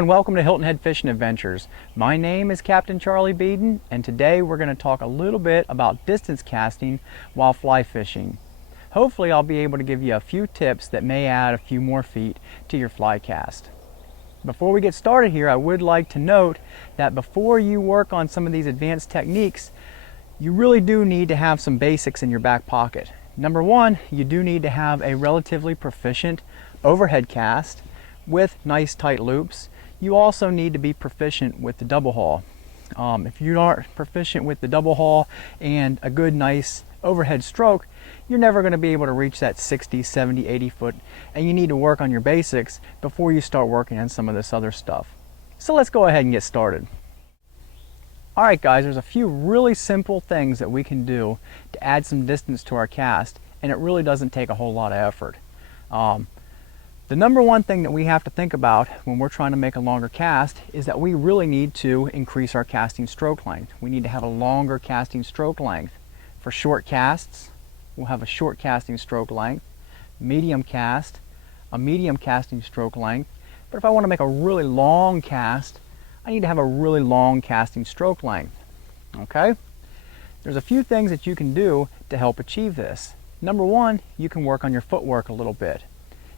and welcome to Hilton Head Fishing Adventures. My name is Captain Charlie Beeden, and today we're going to talk a little bit about distance casting while fly fishing. Hopefully I'll be able to give you a few tips that may add a few more feet to your fly cast. Before we get started here, I would like to note that before you work on some of these advanced techniques, you really do need to have some basics in your back pocket. Number one, you do need to have a relatively proficient overhead cast with nice tight loops. You also need to be proficient with the double haul. If you aren't proficient with the double haul and a good nice overhead stroke, you're never going to be able to reach that 60, 70, 80 foot, and you need to work on your basics before you start working on some of this other stuff. So let's go ahead and get started. Alright guys, there's a few really simple things that we can do to add some distance to our cast, and it really doesn't take a whole lot of effort. The number one thing that we have to think about when we're trying to make a longer cast is that we really need to increase our casting stroke length. We need to have a longer casting stroke length. For short casts, we'll have a short casting stroke length. Medium cast, a medium casting stroke length. But if I want to make a really long cast, I need to have a really long casting stroke length. Okay? There's a few things that you can do to help achieve this. Number one, you can work on your footwork a little bit.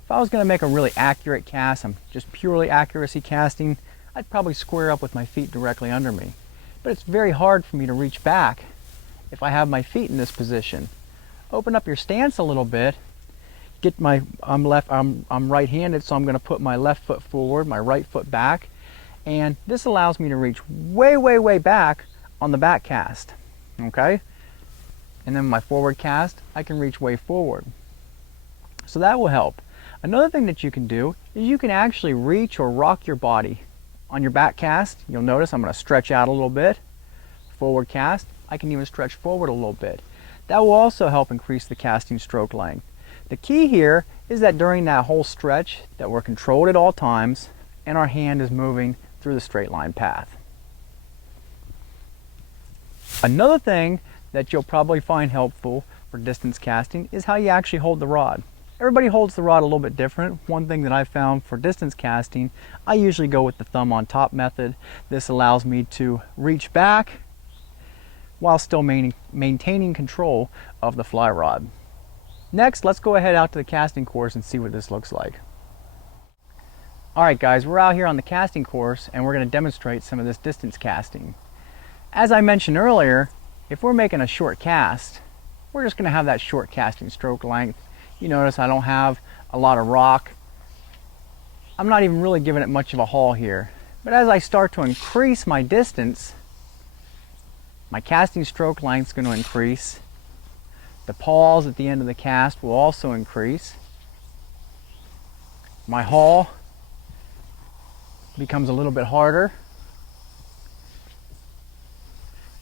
If I was going to make a really accurate cast, I'm just purely accuracy casting, I'd probably square up with my feet directly under me. But it's very hard for me to reach back if I have my feet in this position. Open up your stance a little bit. I'm right-handed, so I'm going to put my left foot forward, my right foot back, and this allows me to reach way, way, way back on the back cast. Okay? And then my forward cast, I can reach way forward. So that will help. Another thing that you can do is you can actually reach or rock your body. On your back cast, you'll notice I'm going to stretch out a little bit. Forward cast, I can even stretch forward a little bit. That will also help increase the casting stroke length. The key here is that during that whole stretch that we're controlled at all times and our hand is moving through the straight line path. Another thing that you'll probably find helpful for distance casting is how you actually hold the rod. Everybody holds the rod a little bit different. One thing that I found for distance casting, I usually go with the thumb on top method. This allows me to reach back while still maintaining control of the fly rod. Next, let's go ahead out to the casting course and see what this looks like. Alright guys, we're out here on the casting course and we're going to demonstrate some of this distance casting. As I mentioned earlier, if we're making a short cast, we're just going to have that short casting stroke length. You notice I don't have a lot of rock. I'm not even really giving it much of a haul here. But as I start to increase my distance, my casting stroke length is going to increase. The pause at the end of the cast will also increase. My haul becomes a little bit harder.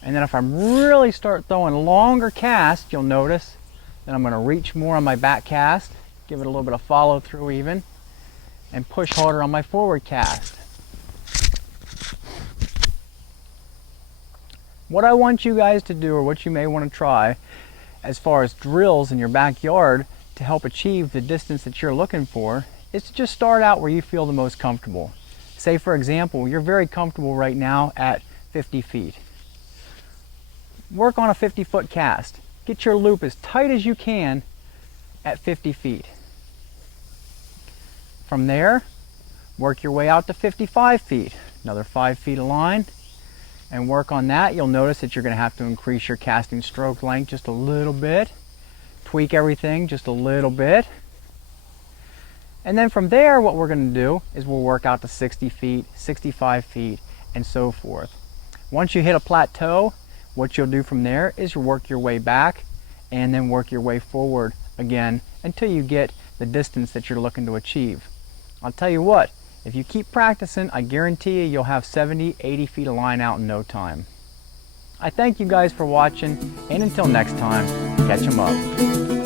And then if I really start throwing longer casts, you'll notice then I'm going to reach more on my back cast, give it a little bit of follow through even, and push harder on my forward cast. What I want you guys to do, or what you may want to try as far as drills in your backyard to help achieve the distance that you're looking for, is to just start out where you feel the most comfortable. Say for example, you're very comfortable right now at 50 feet. Work on a 50-foot cast. Get your loop as tight as you can at 50 feet. From there, work your way out to 55 feet. Another 5 feet of line, and work on that. You'll notice that you're going to have to increase your casting stroke length just a little bit. Tweak everything just a little bit. And then from there, what we're going to do is we'll work out to 60 feet, 65 feet, and so forth. Once you hit a plateau, what you'll do from there is you'll work your way back and then work your way forward again until you get the distance that you're looking to achieve. I'll tell you what, if you keep practicing, I guarantee you'll have 70, 80 feet of line out in no time. I thank you guys for watching, and until next time, catch 'em up.